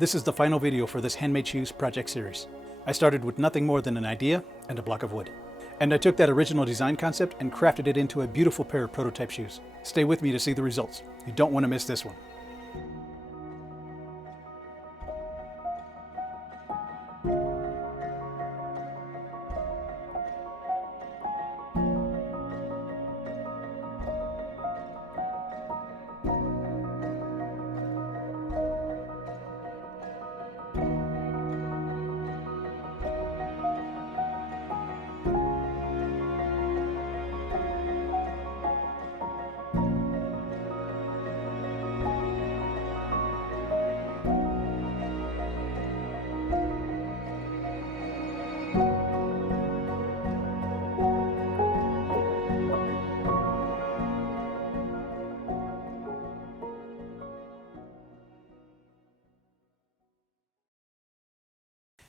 This is the final video for this Handmade Shoes project series. I started with nothing more than an idea and a block of wood. And I took that original design concept and crafted it into a beautiful pair of prototype shoes. Stay with me to see the results. You don't want to miss this one.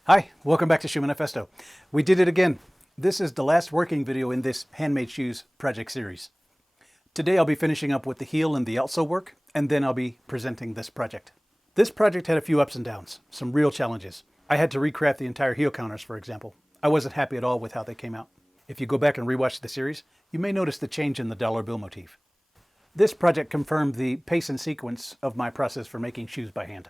Hi, welcome back to Shoemanifesto. We did it again. This is the last working video in this Handmade Shoes project series. Today I'll be finishing up with the heel and the outsole work, and then I'll be presenting this project. This project had a few ups and downs, some real challenges. I had to recraft the entire heel counters, for example. I wasn't happy at all with how they came out. If you go back and rewatch the series, you may notice the change in the dollar bill motif. This project confirmed the pace and sequence of my process for making shoes by hand.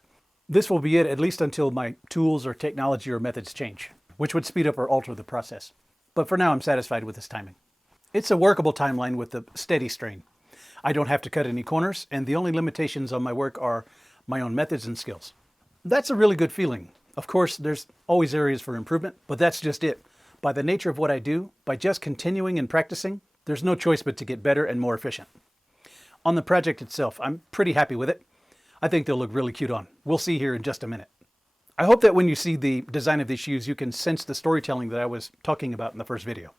This will be it at least until my tools or technology or methods change, which would speed up or alter the process. But for now, I'm satisfied with this timing. It's a workable timeline with a steady strain. I don't have to cut any corners, and the only limitations on my work are my own methods and skills. That's a really good feeling. Of course, there's always areas for improvement, but that's just it. By the nature of what I do, by just continuing and practicing, there's no choice but to get better and more efficient. On the project itself, I'm pretty happy with it. I think they'll look really cute on. We'll see here in just a minute. I hope that when you see the design of these shoes, you can sense the storytelling that I was talking about in the first video.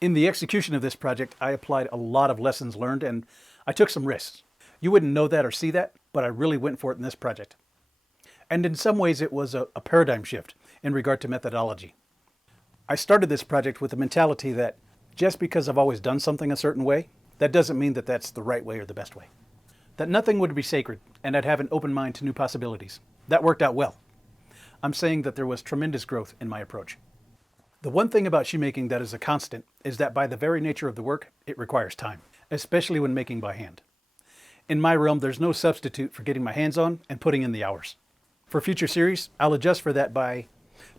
In the execution of this project, I applied a lot of lessons learned and I took some risks. You wouldn't know that or see that, but I really went for it in this project. And in some ways it was a paradigm shift in regard to methodology. I started this project with the mentality that just because I've always done something a certain way, that doesn't mean that that's the right way or the best way. That nothing would be sacred, and I'd have an open mind to new possibilities. That worked out well. I'm saying that there was tremendous growth in my approach. The one thing about shoemaking that is a constant is that by the very nature of the work, it requires time, especially when making by hand. In my realm, there's no substitute for getting my hands on and putting in the hours. For future series, I'll adjust for that by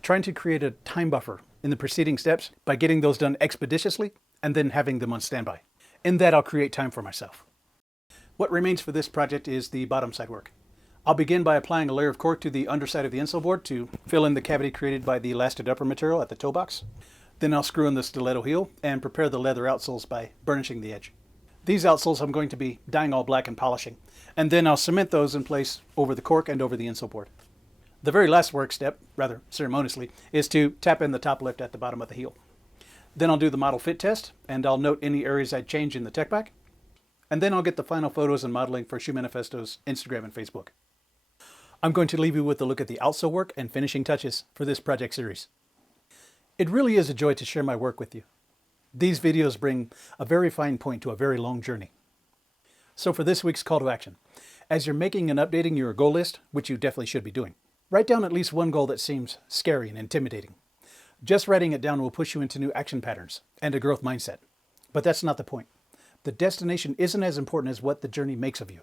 trying to create a time buffer in the preceding steps by getting those done expeditiously and then having them on standby. In that, I'll create time for myself. What remains for this project is the bottom side work. I'll begin by applying a layer of cork to the underside of the insole board to fill in the cavity created by the elasted upper material at the toe box. Then I'll screw in the stiletto heel and prepare the leather outsoles by burnishing the edge. These outsoles I'm going to be dyeing all black and polishing, and then I'll cement those in place over the cork and over the insole board. The very last work step, rather ceremoniously, is to tap in the top lift at the bottom of the heel. Then I'll do the model fit test, and I'll note any areas I'd change in the tech pack. And then I'll get the final photos and modeling for Shoemanifesto's Instagram and Facebook. I'm going to leave you with a look at the outsole work and finishing touches for this project series. It really is a joy to share my work with you. These videos bring a very fine point to a very long journey. So for this week's call to action, as you're making and updating your goal list, which you definitely should be doing, write down at least one goal that seems scary and intimidating. Just writing it down will push you into new action patterns and a growth mindset. But that's not the point. The destination isn't as important as what the journey makes of you.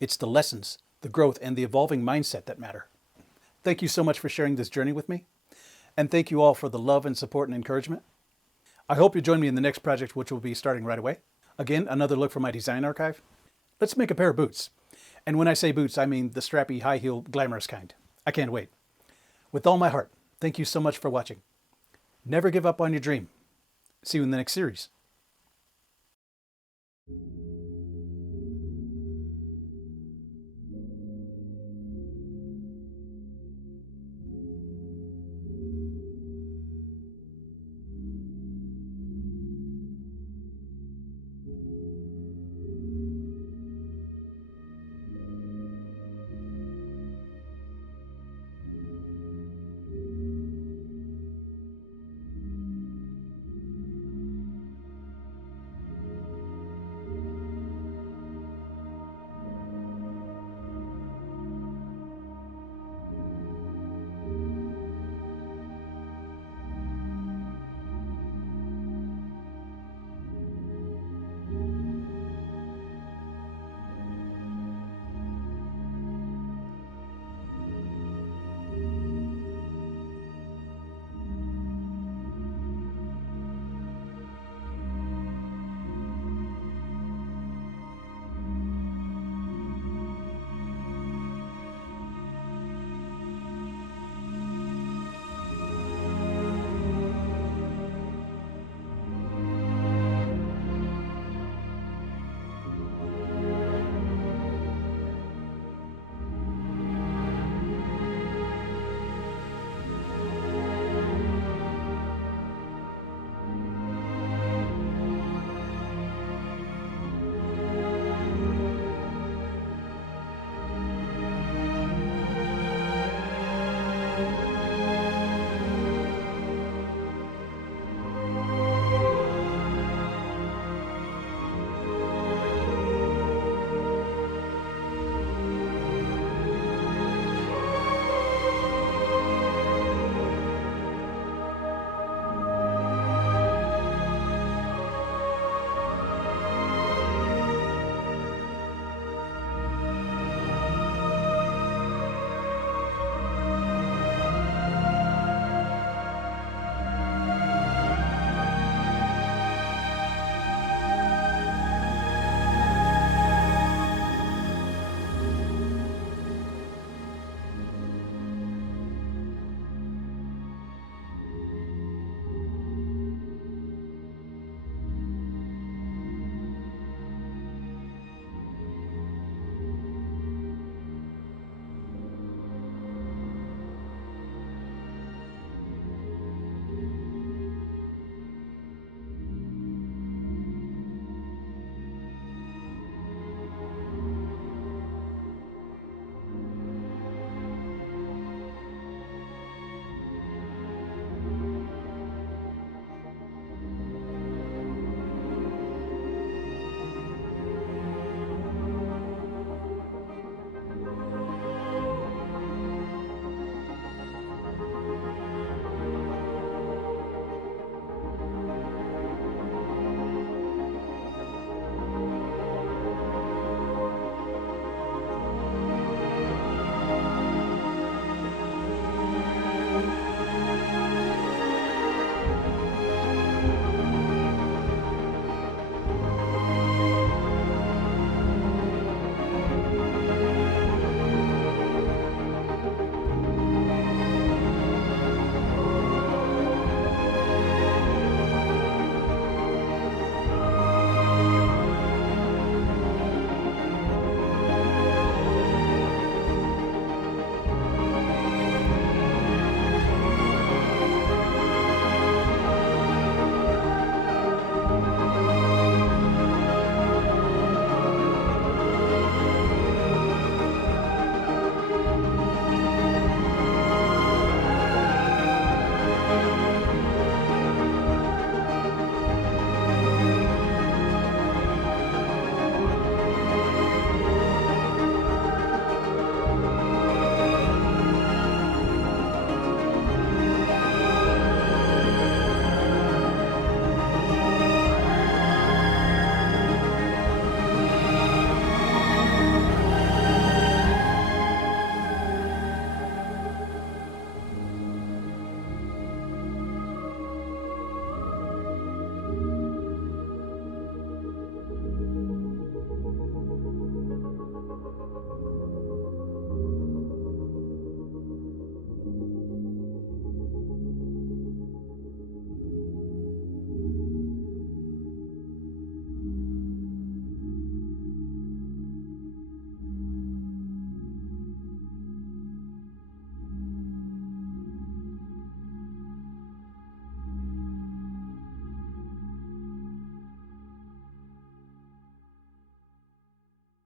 It's the lessons, the growth, and the evolving mindset that matter. Thank you so much for sharing this journey with me. And thank you all for the love and support and encouragement. I hope you join me in the next project, which will be starting right away. Again, another look for my design archive. Let's make a pair of boots. And when I say boots, I mean the strappy, high-heel, glamorous kind. I can't wait. With all my heart, thank you so much for watching. Never give up on your dream. See you in the next series.